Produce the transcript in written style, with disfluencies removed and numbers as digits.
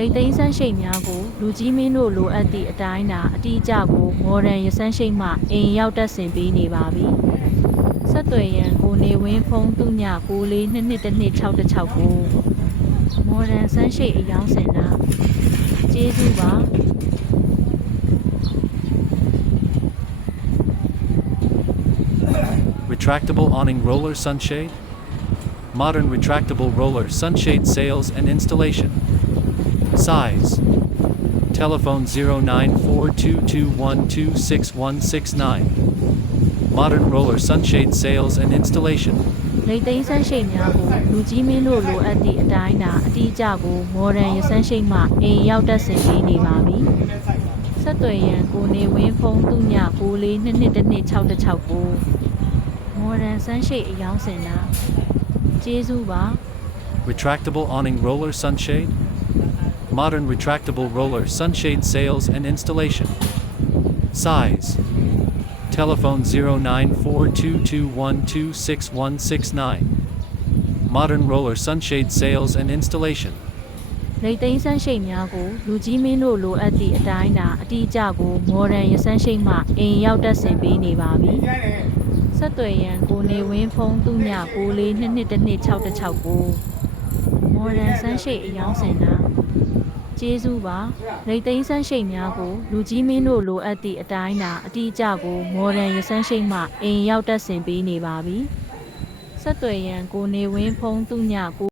လိတ်သိမ်းဆန်းရှိတ်များကိုလူကြီးမင်းတို့လိုအပ်သည့်အတိုင်းသာအတိအကျကိုမော်ဒန်ရစန်းရှိတ်မှအိမ်ရောက်တက်ဆင်ပေးနေပါပြီဆက်သွယ်ရန်ကိုနေဝင်းဖုန်း3ည9422121616ကိုမော်ဒန်ဆန်းရှိတ်အယောင်းစင်တာကျေးဇူးပါ Retractable awning roller sunshade. Modern retractable roller sunshade sales and installation. Size. Telephone 0942212669. Modern roller sunshade sales and installation. လိတ်သိမ်းဆန်းရှိတ်များကိုလူကြီးမင်းတို့လိုအပ်သည့်အတိုင်းသာအတိအကျကိုမော်ဒန်ရစန်းရှိတ်မှအိမ်ရောက်တက်ဆင်ပေးနေပါပြီဆက်သွယ်ရန်ကိုနေဝင်းဖုန်း3ည9422121616ကိုမော်ဒန်ဆန်းရှိတ်အယောင်းစင်တာကျေးဇူးပါ Retractable awning roller sunshade. Modern retractable roller sunshade sales and installation. Size. Telephone 0942212669. Modern roller sunshade sales and installation. လိတ်သိမ်းဆန်းရှိတ်များကိုလူကြီးမင်းတို့လိုအပ်သည့်အတိုင်းသာအတိအကျကိုမော်ဒန်ရစန်းရှိတ်မှအိမ်ရောက်တက်ဆင်ပေးနေပါပြီဆက်သွယ်ရန်ကိုနေဝင်းဖုန်း3ည9422121616ကိုမော်ဒန်ဆန်းရှိတ်အယောင်းစင်တာကျေးဇူးပါလိတ်သိမ်းဆန်းရှိတ်များကိုလူကြီးမင်းတို့လိုအပ်သည့်အတိုင်းသာအတိအကျကိုမော်ဒန်ရစန်းရှိတ်မှအိမ်ရောက်တက်ဆင်ပေးနေပါပြီဆက်သွယ်ရန်ကိုနေဝင်းဖုန်း3ည